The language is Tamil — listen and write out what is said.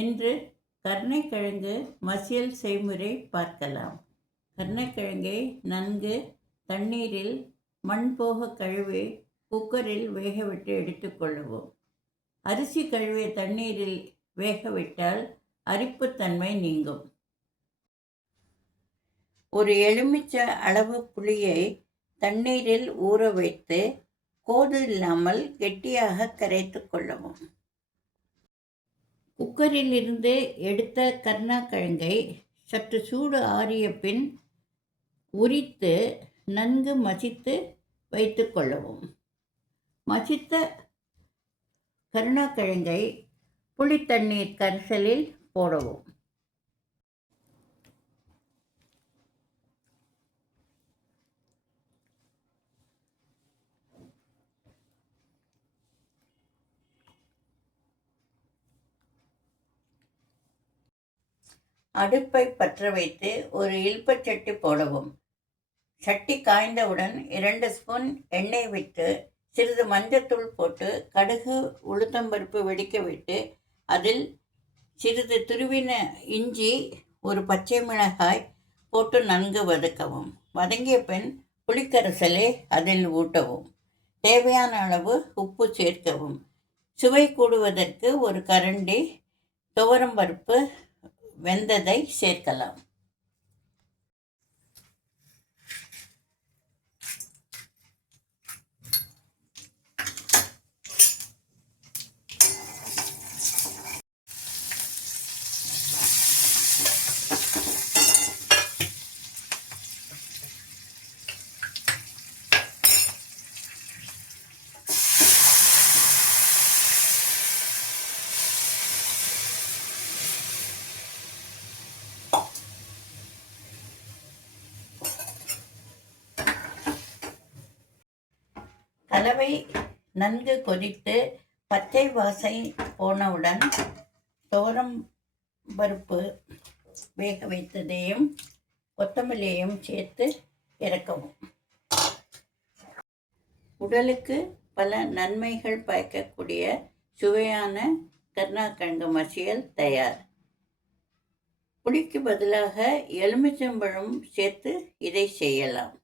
இன்று கருணைக்கிழங்கு மசியல் செய்முறை பார்க்கலாம். கருணைக்கிழங்கை நன்கு தண்ணீரில் மண் போக கழுவி குக்கரில் வேகவிட்டு எடுத்துக்கொள்ளவும். அரிசி கழுவிய தண்ணீரில் வேகவிட்டால் அரிப்புத்தன்மை நீங்கும். ஒரு எலுமிச்சை அளவு புளியை தண்ணீரில் ஊற வைத்து கோது இல்லாமல் கெட்டியாக கரைத்து கொள்ளவும். குக்கரில் இருந்து எடுத்த கருணக்கிழங்கை சற்று சூடு ஆறிய பின் உரித்து நன்கு மசித்து வைத்து கொள்ளவும். மசித்த கருணக்கிழங்கை புளித்தண்ணீர் கரைசலில் போடவும். அடுப்பை பற்ற வைத்து ஒரு இல்பச்சட்டி போடவும். சட்டி காய்ந்தவுடன் 2 ஸ்பூன் எண்ணெய் விட்டு சிறிது மஞ்சத்தூள் போட்டு கடுகு உளுத்தம்பருப்பு வெடிக்க விட்டு அதில் சிறிது துருவின இஞ்சி ஒரு பச்சை மிளகாய் போட்டு நன்கு வதக்கவும். வதங்கிய பின் புளிக்கரைசலை அதில் ஊட்டவும். தேவையான அளவு உப்பு சேர்க்கவும். சுவை கூடுவதற்கு ஒரு கரண்டி துவரம்பருப்பு வெந்ததை சேர்க்கலாம். கலவை நன்கு கொதித்து பச்சை வாசனை போனவுடன் துவரம் பருப்பு வேக வைத்ததையும் கொத்தமல்லியையும் சேர்த்து இறக்கவும். உடலுக்கு பல நன்மைகள் பயக்கக்கூடிய சுவையான கருணக்கிழங்கு மசியல் தயார். புளிக்கு பதிலாக எலுமிச்சம்பழம் சேர்த்து இதை செய்யலாம்.